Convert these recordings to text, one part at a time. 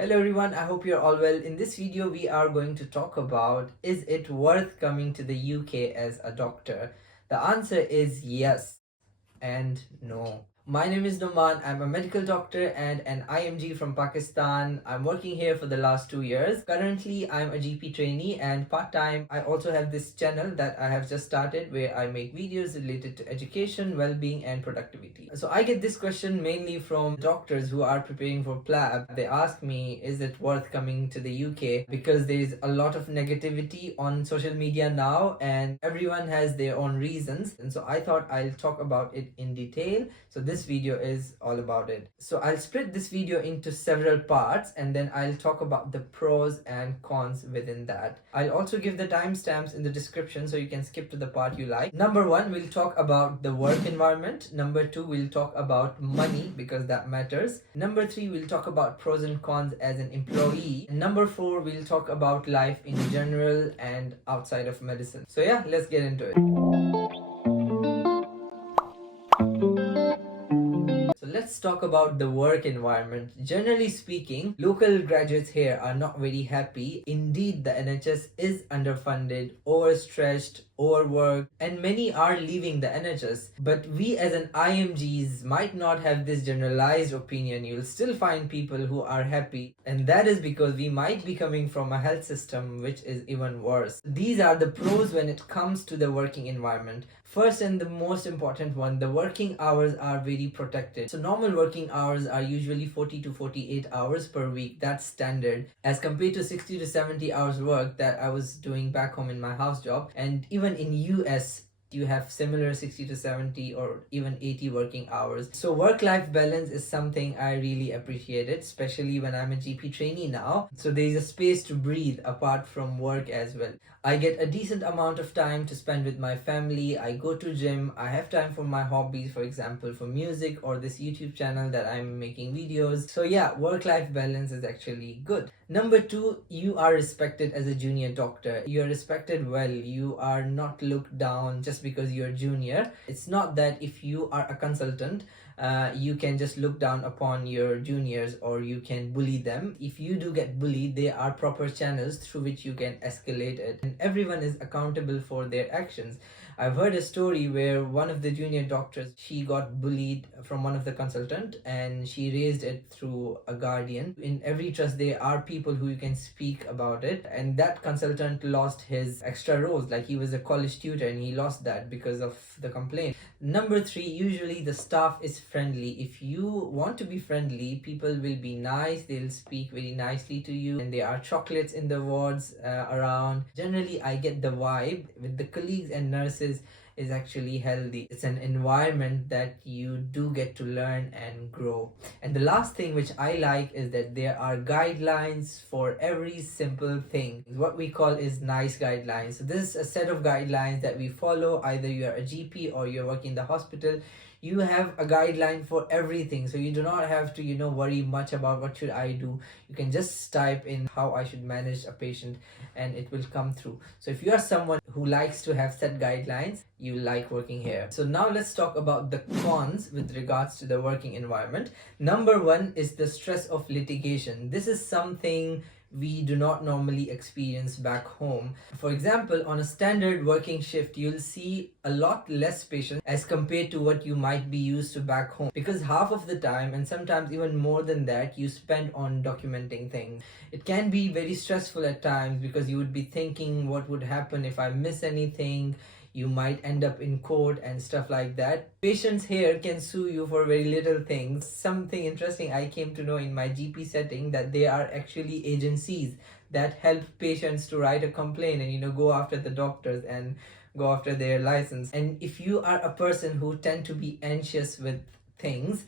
Hello everyone, I hope you're all well. In this video, we are going to talk about, is it worth coming to the UK as a doctor? The answer is yes and no. My name is Noman. I'm a medical doctor and an IMG from Pakistan. I'm working here for the last 2 years. Currently, I'm a GP trainee and part-time. I also have this channel that I have just started where I make videos related to education, well-being and productivity. So I get this question mainly from doctors who are preparing for PLAB. They ask me, is it worth coming to the UK? Because there is a lot of negativity on social media now and everyone has their own reasons. And so I thought I'll talk about it in detail. So this video is all about it. So I'll split this video into several parts and then I'll talk about the pros and cons within that. I'll also give the timestamps in the description so you can skip to the part you like. Number one, we'll talk about the work environment. Number two, we'll talk about money because that matters. Number three, we'll talk about pros and cons as an employee. And number four, we'll talk about life in general and outside of medicine. So yeah, let's get into it. Let's talk about the work environment. Generally speaking, local graduates here are not very happy. Indeed, the NHS is underfunded, overstretched, overworked, and many are leaving the NHS. But we as an IMGs might not have this generalized opinion. You'll still find people who are happy, and that is because we might be coming from a health system which is even worse. These are the pros when it comes to the working environment. First and the most important one, the working hours are very protected. So normal working hours are usually 40 to 48 hours per week. That's standard as compared to 60 to 70 hours work that I was doing back home in my house job. And even in US, you have similar 60 to 70 or even 80 working hours. So work-life balance is something I really appreciated, especially when I'm a GP trainee now. So there is a space to breathe apart from work as well. I get a decent amount of time to spend with my family. I go to gym. I have time for my hobbies, for example, for music or this YouTube channel that I'm making videos. So yeah, work-life balance is actually good. Number two, you are respected as a junior doctor. You are respected well. You are not looked down just because you're junior. It's not that if you are a consultant, you can just look down upon your juniors or you can bully them. If you do get bullied, there are proper channels through which you can escalate it, and everyone is accountable for their actions. I've heard a story where one of the junior doctors, she got bullied from one of the consultant and she raised it through a guardian. In every trust, there are people who you can speak about it, and that consultant lost his extra roles, like he was a college tutor and he lost that because of the complaint. Number three, usually the staff is friendly. If you want to be friendly, people will be nice, they'll speak very nicely to you, and there are chocolates in the wards around. Generally, I get the vibe with the colleagues and nurses is actually healthy. It's an environment that you do get to learn and grow. And the last thing which I like is that there are guidelines for every simple thing. What we call is NICE guidelines. So this is a set of guidelines that we follow. Either you're a GP or you're working in the hospital, you have a guideline for everything, so you do not have to worry much about what should I do. You can just type in how I should manage a patient and it will come through. So if you are someone who likes to have set guidelines, you like working here. So now let's talk about the cons with regards to the working environment. Number one is the stress of litigation. This is something we do not normally experience back home. For example, on a standard working shift, you'll see a lot less patients as compared to what you might be used to back home, because half of the time, and sometimes even more than that, you spend on documenting things. It can be very stressful at times because you would be thinking, what would happen if I miss anything? You might end up in court and stuff like that. Patients here can sue you for very little things. Something interesting I came to know in my GP setting, that there are actually agencies that help patients to write a complaint and go after the doctors and go after their license. And if you are a person who tend to be anxious with things,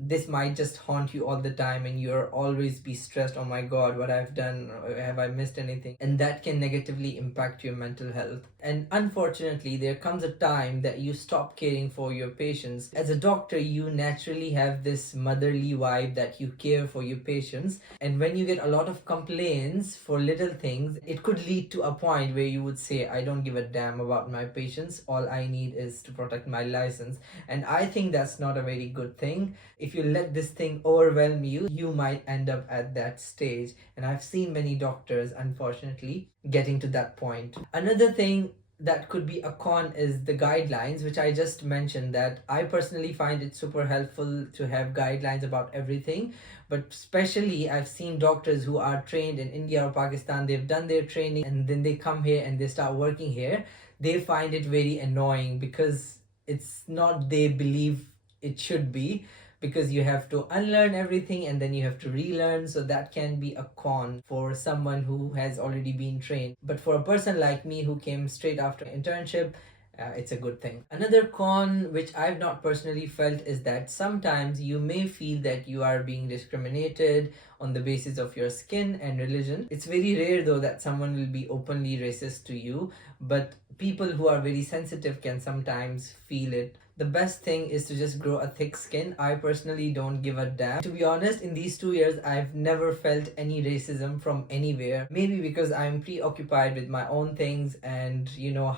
this might just haunt you all the time and you're always be stressed, oh my god, what I've done, have I missed anything? And that can negatively impact your mental health. And unfortunately, there comes a time that you stop caring for your patients. As a doctor, you naturally have this motherly vibe that you care for your patients, and when you get a lot of complaints for little things, it could lead to a point where you would say, I don't give a damn about my patients, all I need is to protect my license. And I think that's not a very good thing. thing. If you let this thing overwhelm you, you might end up at that stage. And I've seen many doctors, unfortunately, getting to that point. Another thing that could be a con is the guidelines, which I just mentioned, that I personally find it super helpful to have guidelines about everything. But especially I've seen doctors who are trained in India or Pakistan, they've done their training and then they come here and they start working here. They find it very annoying because it's not they believe it should be, because you have to unlearn everything and then you have to relearn. So that can be a con for someone who has already been trained. But for a person like me who came straight after internship, it's a good thing. Another con which I've not personally felt is that sometimes you may feel that you are being discriminated on the basis of your skin and religion. It's very rare though that someone will be openly racist to you, but people who are very sensitive can sometimes feel it. The best thing is to just grow a thick skin. I personally don't give a damn. To be honest, in these 2 years, I've never felt any racism from anywhere. Maybe because I'm preoccupied with my own things and,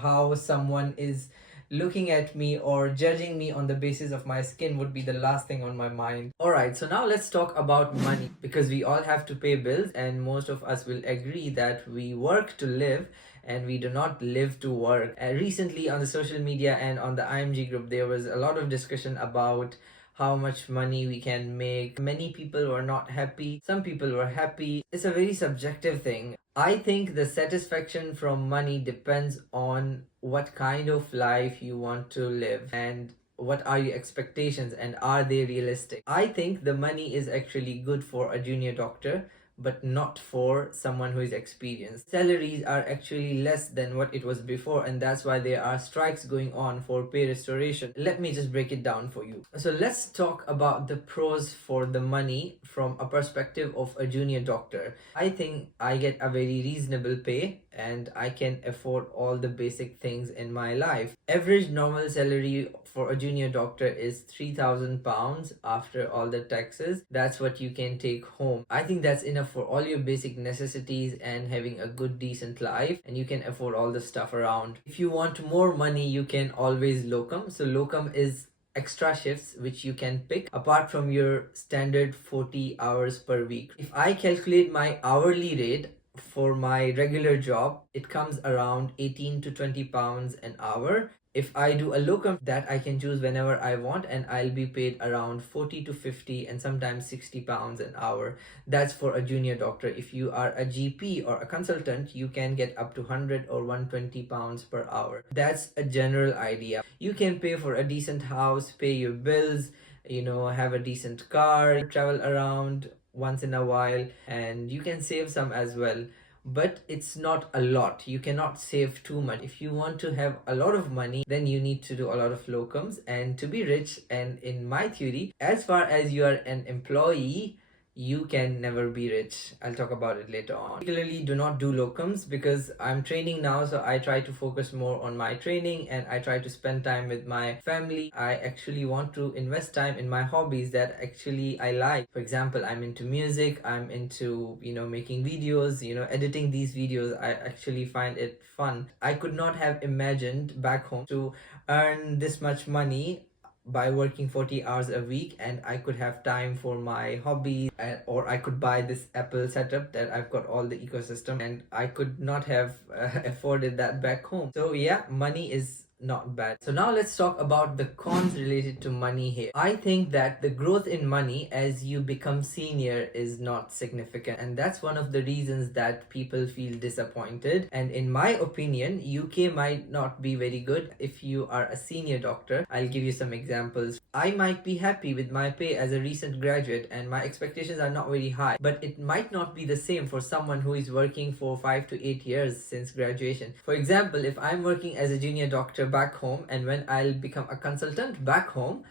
how someone is looking at me or judging me on the basis of my skin would be the last thing on my mind. Alright, so now let's talk about money, because we all have to pay bills and most of us will agree that we work to live and we do not live to work. Recently on the social media and on the IMG group, there was a lot of discussion about how much money we can make. Many people were not happy. Some people were happy. It's a very subjective thing. I think the satisfaction from money depends on what kind of life you want to live and what are your expectations and are they realistic. I think the money is actually good for a junior doctor, but not for someone who is experienced. Salaries are actually less than what it was before, and that's why there are strikes going on for pay restoration. Let me just break it down for you. So let's talk about the pros for the money from a perspective of a junior doctor. I think I get a very reasonable pay and I can afford all the basic things in my life. Average normal salary for a junior doctor is £3,000 after all the taxes. That's what you can take home. I think that's enough for all your basic necessities and having a good decent life, and you can afford all the stuff around. If you want more money, you can always locum. So locum is extra shifts which you can pick apart from your standard 40 hours per week. If I calculate my hourly rate for my regular job, it comes around 18 to 20 pounds an hour. If I do a locum, that I can choose whenever I want, and I'll be paid around 40 to 50 and sometimes 60 pounds an hour. That's for a junior doctor. If you are a GP or a consultant, you can get up to 100 or 120 pounds per hour. That's a general idea. You can pay for a decent house, pay your bills, have a decent car, travel around once in a while, and you can save some as well. But it's not a lot. You cannot save too much. If you want to have a lot of money, then you need to do a lot of locums and to be rich. And in my theory, as far as you are an employee, you can never be rich. I'll talk about it later on. Particularly do not do locums because I'm training now, so I try to focus more on my training and I try to spend time with my family. I actually want to invest time in my hobbies that actually I like. For example, I'm into music, I'm into making videos, editing these videos. I actually find it fun. I could not have imagined back home to earn this much money by working 40 hours a week, and I could have time for my hobby, or I could buy this Apple setup that I've got all the ecosystem, and I could not have afforded that back home. So yeah, money is not bad. So now let's talk about the cons related to money here. I think that the growth in money as you become senior is not significant, and that's one of the reasons that people feel disappointed. And in my opinion, UK might not be very good if you are a senior doctor. I'll give you some examples. I might be happy with my pay as a recent graduate and my expectations are not very high, but it might not be the same for someone who is working for 5 to 8 years since graduation. For example, if I'm working as a junior doctor back home, and when I'll become a consultant back home,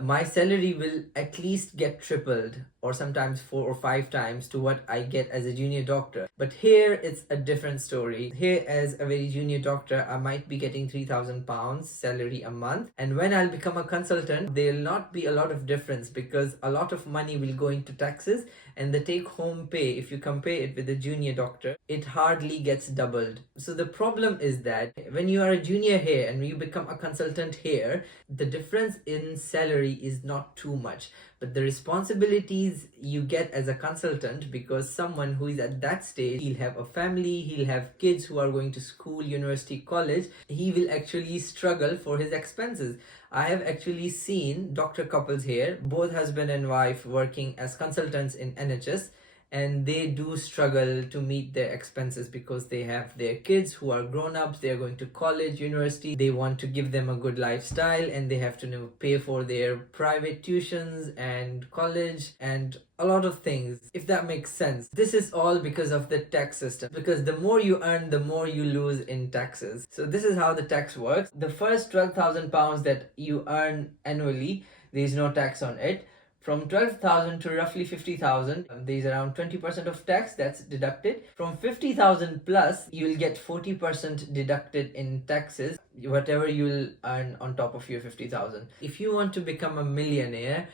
my salary will at least get tripled, or sometimes 4 or 5 times to what I get as a junior doctor. But here it's a different story. Here, as a very junior doctor, I might be getting £3,000 salary a month, and when I'll become a consultant, there'll not be a lot of difference because a lot of money will go into taxes and the take home pay, if you compare it with a junior doctor, it hardly gets doubled. So the problem is that when you are a junior here and you become a consultant here, the difference in salary is not too much, but the responsibilities you get as a consultant, because someone who is at that stage, he'll have a family, he'll have kids who are going to school, university, college, he will actually struggle for his expenses. I have actually seen doctor couples here, both husband and wife working as consultants in NHS, and they do struggle to meet their expenses because they have their kids who are grown-ups, they are going to college, university, they want to give them a good lifestyle, and they have to pay for their private tuitions and college and a lot of things, if that makes sense. This is all because of the tax system, because the more you earn, the more you lose in taxes. So this is how the tax works. The first £12,000 that you earn annually, there is no tax on it. From 12,000 to roughly 50,000, there is around 20% of tax that's deducted. From 50,000 plus, you will get 40% deducted in taxes, whatever you will earn on top of your 50,000. If you want to become a millionaire,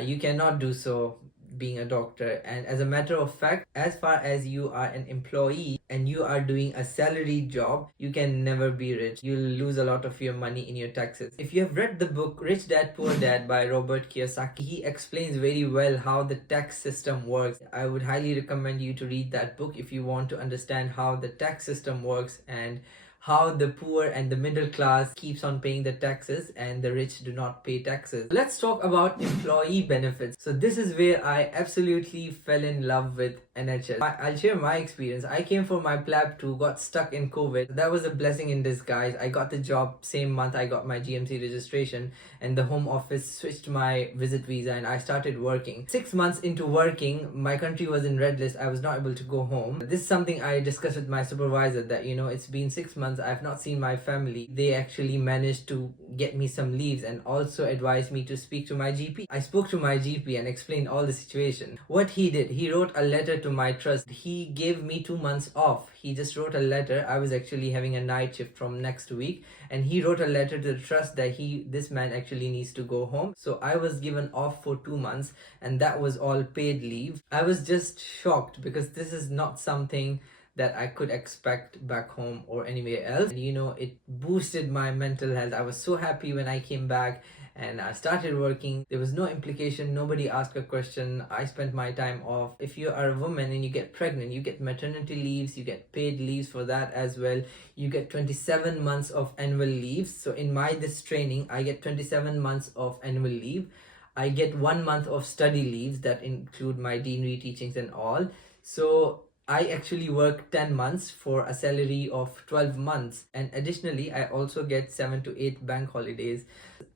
you cannot do so being a doctor. And as a matter of fact, as far as you are an employee and you are doing a salaried job, you can never be rich. You'll lose a lot of your money in your taxes. If you have read the book Rich Dad Poor Dad by Robert Kiyosaki, he explains very well how the tax system works. I would highly recommend you to read that book if you want to understand how the tax system works and how the poor and the middle class keeps on paying the taxes and the rich do not pay taxes. Let's talk about employee benefits. So this is where I absolutely fell in love with NHS. I'll share my experience. I came for my PLAB 2, got stuck in COVID. That was a blessing in disguise. I got the job same month I got my GMC registration, and the home office switched my visit visa and I started working. 6 months into working, my country was in red list. I was not able to go home. This is something I discussed with my supervisor, that it's been 6 months, I've not seen my family. They actually managed to get me some leaves and also advised me to speak to my GP. I spoke to my GP and explained all the situation. What he did, he wrote a letter to my trust. He gave me 2 months off. He just wrote a letter. I was actually having a night shift from next week, and he wrote a letter to the trust that this man actually needs to go home. So I was given off for 2 months, and that was all paid leave. I was just shocked because this is not something that I could expect back home or anywhere else. And, it boosted my mental health. I was so happy when I came back and I started working. There was no implication, nobody asked a question. I spent my time off. If you are a woman and you get pregnant, you get maternity leaves, you get paid leaves for that as well. You get 27 months of annual leaves. So in this training, I get 27 months of annual leave. I get 1 month of study leaves that include my deanery teachings and all. So I actually work 10 months for a salary of 12 months. And additionally, I also get 7 to 8 bank holidays.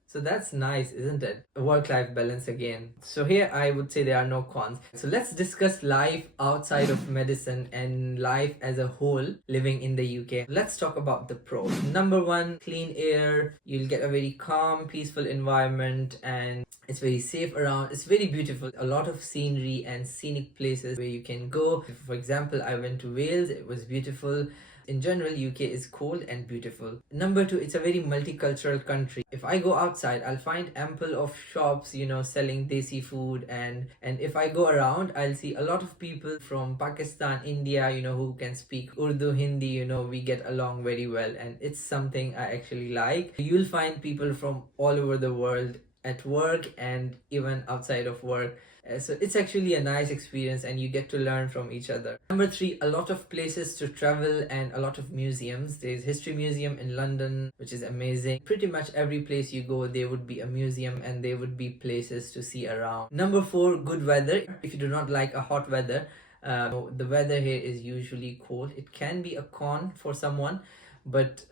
So that's nice, isn't it? Work-life balance again. So here I would say there are no cons. So let's discuss life outside of medicine and life as a whole living in the UK. Let's talk about the pros. Number 1, clean air. You'll get a very calm, peaceful environment, and it's very safe around. It's very beautiful. A lot of scenery and scenic places where you can go. For example, I went to Wales. It was beautiful. In general, UK is cold and beautiful. Number 2, it's a very multicultural country. If I go outside, I'll find ample of shops, selling desi food, and if I go around, I'll see a lot of people from Pakistan, India, who can speak Urdu, Hindi, we get along very well, and it's something I actually like. You'll find people from all over the world at work and even outside of work. So it's actually a nice experience and you get to learn from each other. Number 3, a lot of places to travel and a lot of museums. There's History Museum in London, which is amazing. Pretty much every place you go, there would be a museum and there would be places to see around. Number 4, good weather. If you do not like a hot weather, the weather here is usually cold. It can be a con for someone, but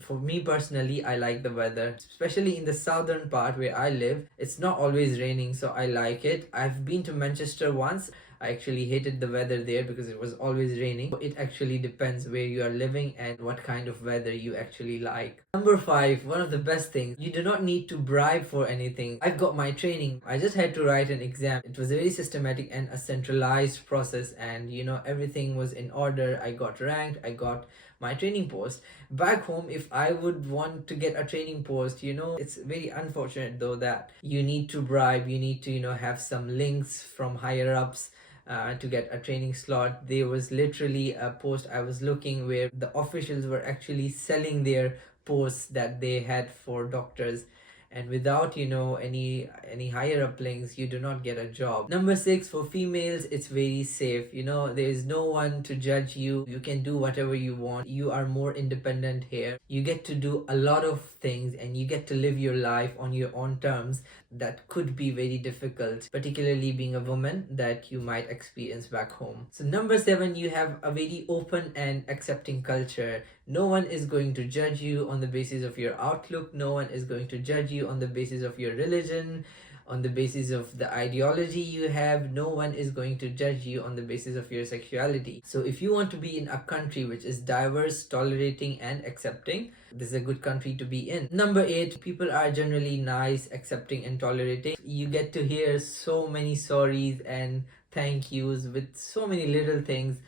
for me personally, I like the weather, especially in the southern part where I live. It's not always raining, so I like it. I've been to Manchester once. I actually hated the weather there because it was always raining. It actually depends where you are living and what kind of weather you actually like. Number 5, one of the best things, you do not need to bribe for anything. I've got my training. I just had to write an exam. It was very systematic and a centralized process, and everything was in order. I got ranked, I got my training post. Back home, if I would want to get a training post, it's very unfortunate though that you need to bribe, you need to, have some links from higher ups to get a training slot. There was literally a post I was looking where the officials were actually selling their posts that they had for doctors, and without any higher up links, you do not get a job. Number 6, for females, it's very safe. There is no one to judge you. You can do whatever you want. You are more independent here. You get to do a lot of things and you get to live your life on your own terms. That could be very difficult, particularly being a woman, that you might experience back home. So number 7, you have a very open and accepting culture. No one is going to judge you on the basis of your outlook. No one is going to judge you on the basis of your religion, on the basis of the ideology you have. No one is going to judge you on the basis of your sexuality. So if you want to be in a country which is diverse, tolerating and accepting, this is a good country to be in. Number 8, people are generally nice, accepting and tolerating. You get to hear so many sorries and thank yous with so many little things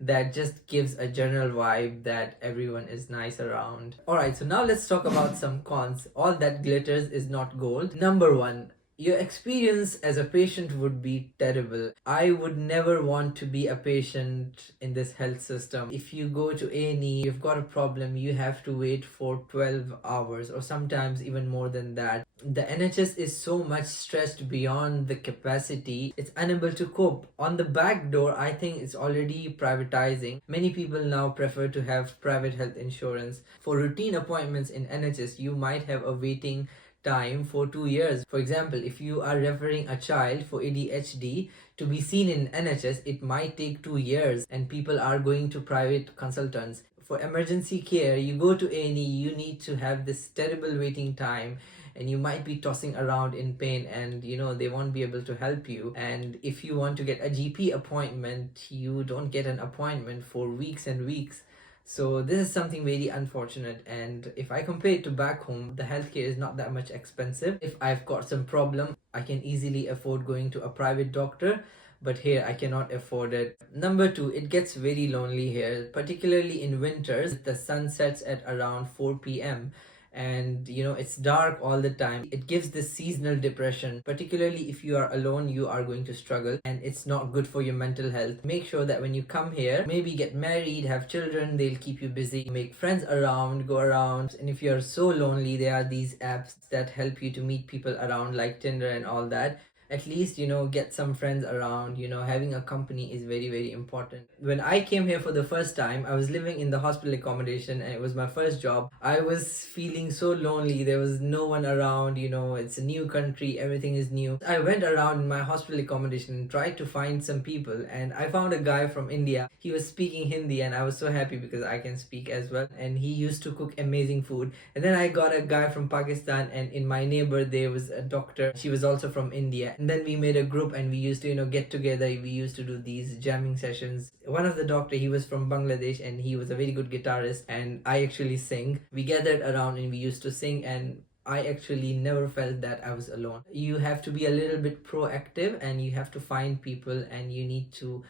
that just gives a general vibe that everyone is nice around. Alright, so now let's talk about some cons. All that glitters is not gold. Number 1, your experience as a patient would be terrible. I would never want to be a patient in this health system. If you go to A&E, you've got a problem, you have to wait for 12 hours or sometimes even more than that. The NHS is so much stressed beyond the capacity, it's unable to cope. On the back door, I think it's already privatizing. Many people now prefer to have private health insurance. For routine appointments in NHS, you might have a waiting time for 2 years. For example, if you are referring a child for ADHD to be seen in NHS, it might take 2 years, and people are going to private consultants. For emergency care, you go to A&E, you need to have this terrible waiting time, and you might be tossing around in pain, and they won't be able to help you. And if you want to get a GP appointment, you don't get an appointment for weeks and weeks. So this is something very unfortunate, and if I compare it to back home, the healthcare is not that much expensive. If I've got some problem, I can easily afford going to a private doctor, but here I cannot afford it. Number 2, it gets very lonely here, particularly in winters. The sun sets at around 4 p.m. and it's dark all the time. It gives this seasonal depression. Particularly if you are alone, you are going to struggle, and it's not good for your mental health. Make sure that when you come here, maybe get married, have children, they'll keep you busy, make friends around, go around. And if you're so lonely, there are these apps that help you to meet people around, like Tinder and all that. At least get some friends around. Having a company is very, very important. When I came here for the first time, I was living in the hospital accommodation and it was my first job. I was feeling so lonely. There was no one around. It's a new country, everything is new. I went around in my hospital accommodation and tried to find some people, and I found a guy from India. He was speaking Hindi and I was so happy because I can speak as well, and he used to cook amazing food. And then I got a guy from Pakistan, and in my neighbor there was a doctor. She was also from India. And then we made a group and we used to get together. We used to do these jamming sessions. One of the doctor, he was from Bangladesh and he was a very good guitarist, and I actually sing. We gathered around and we used to sing, and I actually never felt that I was alone. You have to be a little bit proactive and you have to find people, and you need to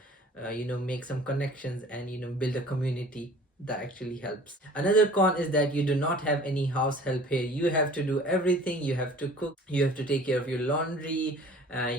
make some connections and build a community. That actually helps. Another con is that you do not have any house help here. You have to do everything. You have to cook, you have to take care of your laundry,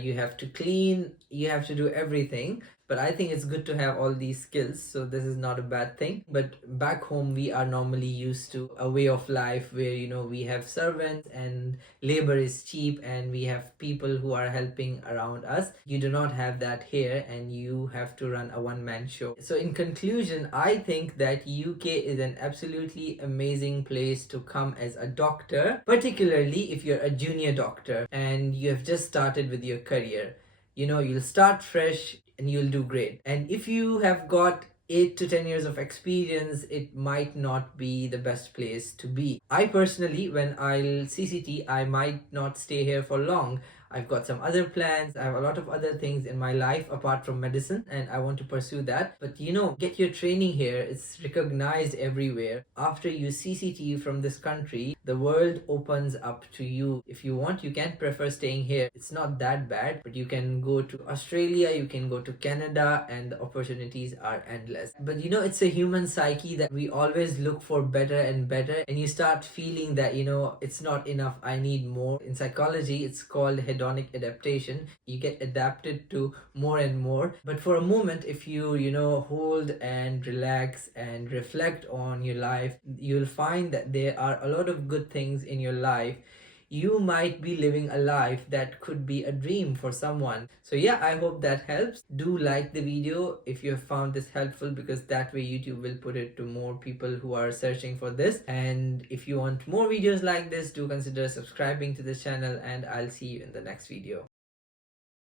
you have to clean, you have to do everything. But I think it's good to have all these skills, so this is not a bad thing. But back home, we are normally used to a way of life where we have servants and labor is cheap and we have people who are helping around us. You do not have that here, and you have to run a one-man show. So in conclusion, I think that UK is an absolutely amazing place to come as a doctor, particularly if you're a junior doctor and you have just started with your career. You'll start fresh and you'll do great. And if you have got 8 to 10 years of experience, it might not be the best place to be. I personally, when I'll CCT, I might not stay here for long. I've got some other plans. I have a lot of other things in my life apart from medicine, and I want to pursue that. But get your training here. It's recognized everywhere. After you CCT from this country, the world opens up to you. If you want, you can prefer staying here. It's not that bad, but you can go to Australia, you can go to Canada, and the opportunities are endless. But it's a human psyche that we always look for better and better, and you start feeling that it's not enough, I need more. In psychology, it's called hedonic adaptation. You get adapted to more and more. But for a moment, if you hold and relax and reflect on your life, you'll find that there are a lot of good things in your life. You might be living a life that could be a dream for someone. So yeah, I hope that helps. Do like the video if you have found this helpful, because that way YouTube will put it to more people who are searching for this. And if you want more videos like this, do consider subscribing to this channel, and I'll see you in the next video.